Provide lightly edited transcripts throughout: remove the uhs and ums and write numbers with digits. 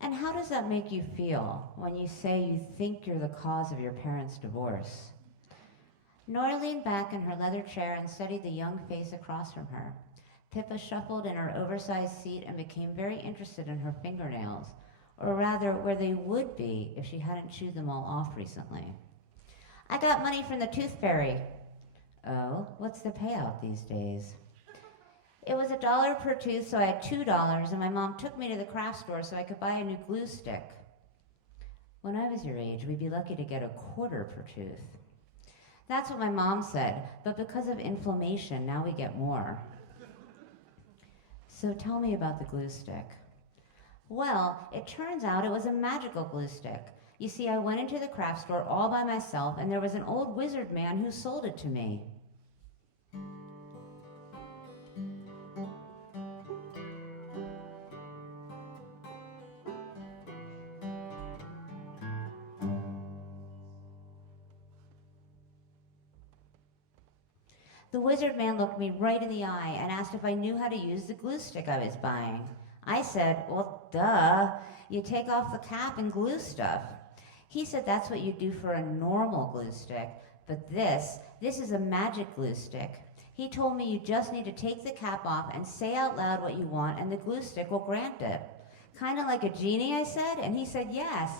And how does that make you feel when you say you think you're the cause of your parents' divorce? Nora leaned back in her leather chair and studied the young face across from her. Pippa shuffled in her oversized seat and became very interested in her fingernails, or rather where they would be if she hadn't chewed them all off recently. I got money from the tooth fairy. Oh, what's the payout these days? It was $1 per tooth, so I had $2, and my mom took me to the craft store so I could buy a new glue stick. When I was your age, we'd be lucky to get a quarter per tooth. That's what my mom said, but because of inflammation, now we get more. So tell me about the glue stick. Well, it turns out it was a magical glue stick. You see, I went into the craft store all by myself, and there was an old wizard man who sold it to me. The wizard man looked me right in the eye and asked if I knew how to use the glue stick I was buying. I said, well, duh, you take off the cap and glue stuff. He said that's what you do for a normal glue stick, but this is a magic glue stick. He told me you just need to take the cap off and say out loud what you want and the glue stick will grant it. Kind of like a genie, I said, and he said yes.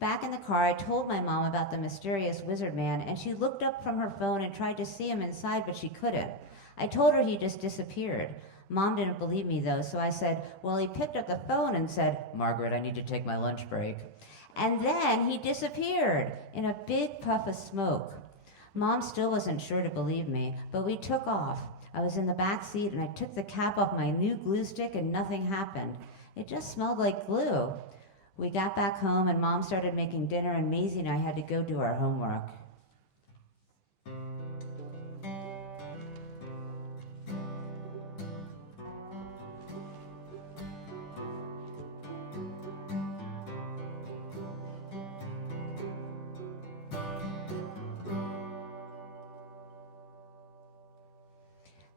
Back in the car, I told my mom about the mysterious wizard man, and she looked up from her phone and tried to see him inside, but she couldn't. I told her he just disappeared. Mom didn't believe me, though, so I said, well, he picked up the phone and said, Margaret, I need to take my lunch break. And then he disappeared in a big puff of smoke. Mom still wasn't sure to believe me, but we took off. I was in the back seat, and I took the cap off my new glue stick, and nothing happened. It just smelled like glue. We got back home, and Mom started making dinner, and Maisie and I had to go do our homework.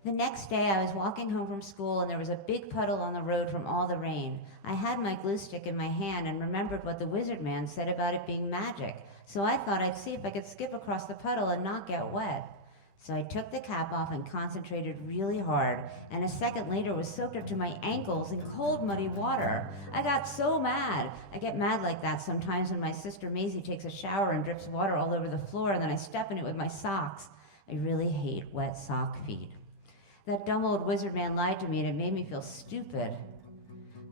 The next day, I was walking home from school, and there was a big puddle on the road from all the rain. I had my glue stick in my hand and remembered what the wizard man said about it being magic, so I thought I'd see if I could skip across the puddle and not get wet. So I took the cap off and concentrated really hard, and a second later was soaked up to my ankles in cold, muddy water. I got so mad. I get mad like that sometimes when my sister Maisie takes a shower and drips water all over the floor, and then I step in it with my socks. I really hate wet sock feet. That dumb old wizard man lied to me, and it made me feel stupid.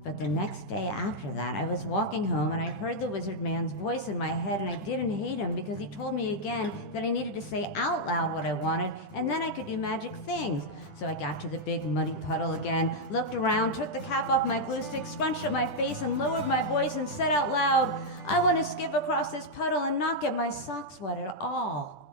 But the next day after that, I was walking home, and I heard the wizard man's voice in my head, and I didn't hate him because he told me again that I needed to say out loud what I wanted, and then I could do magic things. So I got to the big muddy puddle again, looked around, took the cap off my glue stick, scrunched up my face, and lowered my voice and said out loud, I want to skip across this puddle and not get my socks wet at all.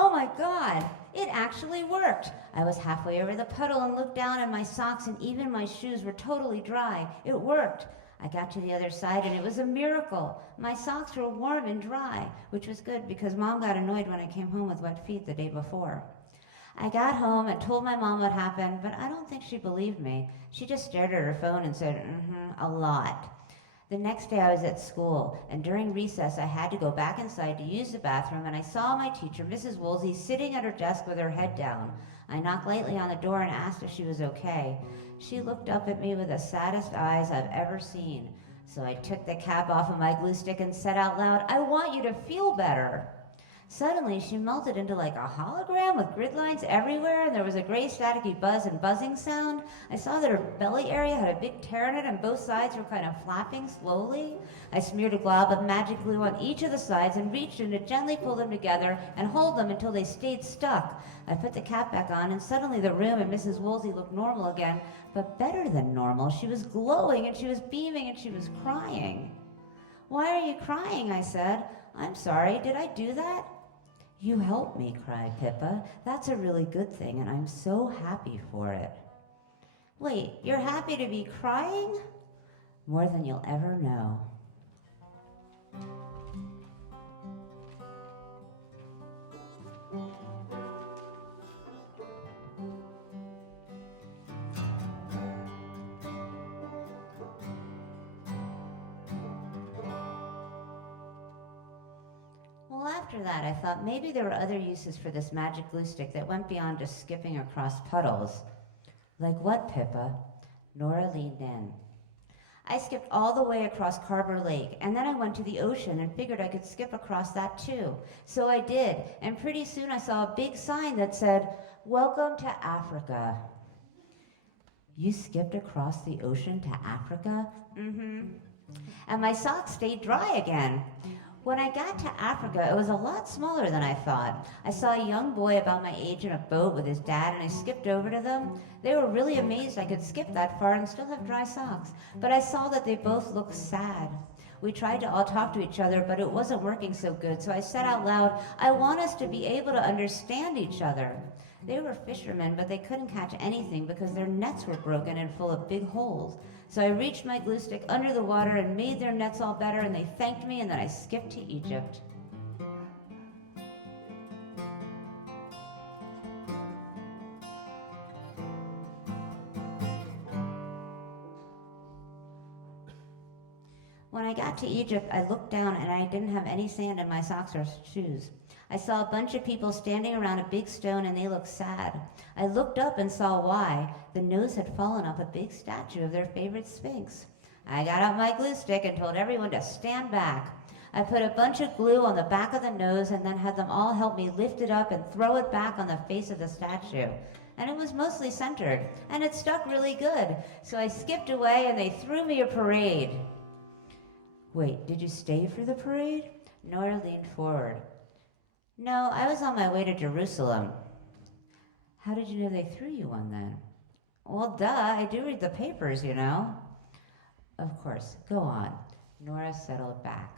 Oh my God, it actually worked. I was halfway over the puddle and looked down at my socks, and even my shoes were totally dry. It worked. I got to the other side, and it was a miracle. My socks were warm and dry, which was good because Mom got annoyed when I came home with wet feet the day before. I got home and told my mom what happened, but I don't think she believed me. She just stared at her phone and said, a lot. The next day I was at school, and during recess I had to go back inside to use the bathroom, and I saw my teacher, Mrs. Woolsey, sitting at her desk with her head down. I knocked lightly on the door and asked if she was okay. She looked up at me with the saddest eyes I've ever seen. So I took the cap off of my glue stick and said out loud, I want you to feel better. Suddenly, she melted into like a hologram with grid lines everywhere, and there was a gray staticky buzz and buzzing sound. I saw that her belly area had a big tear in it, and both sides were kind of flapping slowly. I smeared a glob of magic glue on each of the sides and reached in to gently pull them together and hold them until they stayed stuck. I put the cap back on, and suddenly the room and Mrs. Woolsey looked normal again, but better than normal. She was glowing, and she was beaming, and she was crying. "Why are you crying?" I said. "I'm sorry, did I do that?" "You helped me," cried Pippa. "That's a really good thing, and I'm so happy for it." "Wait, you're happy to be crying?" "More than you'll ever know." After that, I thought maybe there were other uses for this magic glue stick that went beyond just skipping across puddles. "Like what, Pippa?" Nora leaned in. "I skipped all the way across Carver Lake, and then I went to the ocean and figured I could skip across that too. So I did, and pretty soon I saw a big sign that said, 'Welcome to Africa.'" "You skipped across the ocean to Africa?" "Mm-hmm. And my socks stayed dry again." When I got to Africa, it was a lot smaller than I thought. I saw a young boy about my age in a boat with his dad, and I skipped over to them. They were really amazed I could skip that far and still have dry socks, but I saw that they both looked sad. We tried to all talk to each other, but it wasn't working so good, so I said out loud, "I want us to be able to understand each other." They were fishermen, but they couldn't catch anything because their nets were broken and full of big holes. So I reached my glue stick under the water and made their nets all better, and they thanked me, and then I skipped to Egypt. When I got to Egypt, I looked down and I didn't have any sand in my socks or shoes. I saw a bunch of people standing around a big stone, and they looked sad. I looked up and saw why. The nose had fallen off a big statue of their favorite Sphinx. I got out my glue stick and told everyone to stand back. I put a bunch of glue on the back of the nose and then had them all help me lift it up and throw it back on the face of the statue. And it was mostly centered, and it stuck really good. So I skipped away, and they threw me a parade. "Wait, did you stay for the parade?" Nora leaned forward. "No, I was on my way to Jerusalem." "How did you know they threw you one then?" "Well, duh, I do read the papers, you know." "Of course, go on." Nora settled back.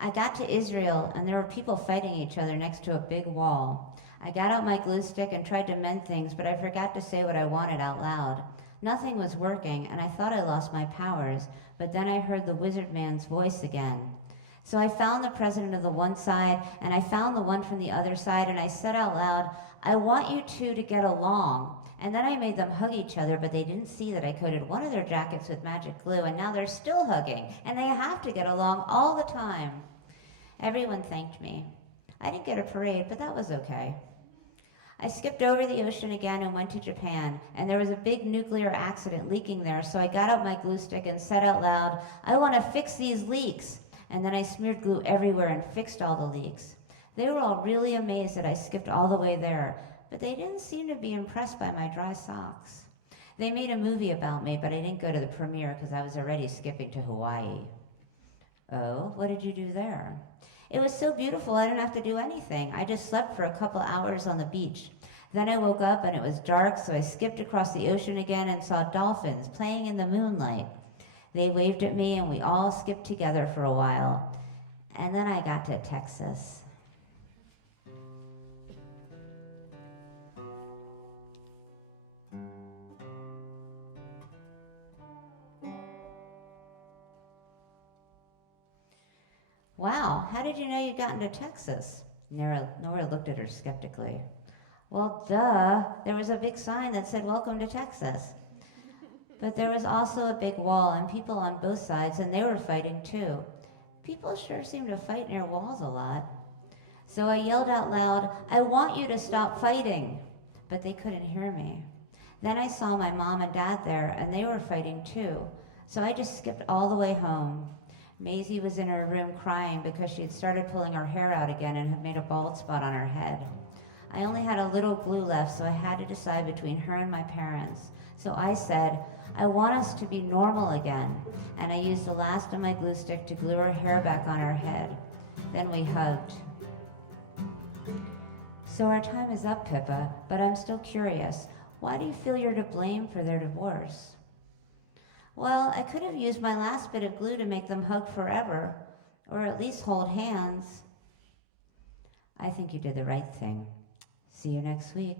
I got to Israel, and there were people fighting each other next to a big wall. I got out my glue stick and tried to mend things, but I forgot to say what I wanted out loud. Nothing was working, and I thought I lost my powers, but then I heard the wizard man's voice again. So I found the president of the one side, and I found the one from the other side, and I said out loud, "I want you two to get along." And then I made them hug each other, but they didn't see that I coated one of their jackets with magic glue, and now they're still hugging, and they have to get along all the time. Everyone thanked me. I didn't get a parade, but that was okay. I skipped over the ocean again and went to Japan, and there was a big nuclear accident leaking there, so I got out my glue stick and said out loud, "I want to fix these leaks." And then I smeared glue everywhere and fixed all the leaks. They were all really amazed that I skipped all the way there, but they didn't seem to be impressed by my dry socks. They made a movie about me, but I didn't go to the premiere because I was already skipping to Hawaii. "Oh, what did you do there?" "It was so beautiful I didn't have to do anything. I just slept for a couple hours on the beach. Then I woke up and it was dark, so I skipped across the ocean again and saw dolphins playing in the moonlight. They waved at me and we all skipped together for a while. And then I got to Texas." "Wow, how did you know you'd gotten to Texas?" Nora looked at her skeptically. "Well, duh, there was a big sign that said, 'Welcome to Texas.' But there was also a big wall and people on both sides, and they were fighting too. People sure seem to fight near walls a lot." So I yelled out loud, "I want you to stop fighting." But they couldn't hear me. Then I saw my mom and dad there, and they were fighting too. So I just skipped all the way home. Maisie was in her room crying because she had started pulling her hair out again and had made a bald spot on her head. I only had a little glue left, so I had to decide between her and my parents. So I said, "I want us to be normal again." And I used the last of my glue stick to glue her hair back on her head. Then we hugged. So our time is up, Pippa, but I'm still curious. Why do you feel you're to blame for their divorce? Well, I could have used my last bit of glue to make them hug forever, or at least hold hands. I think you did the right thing. See you next week.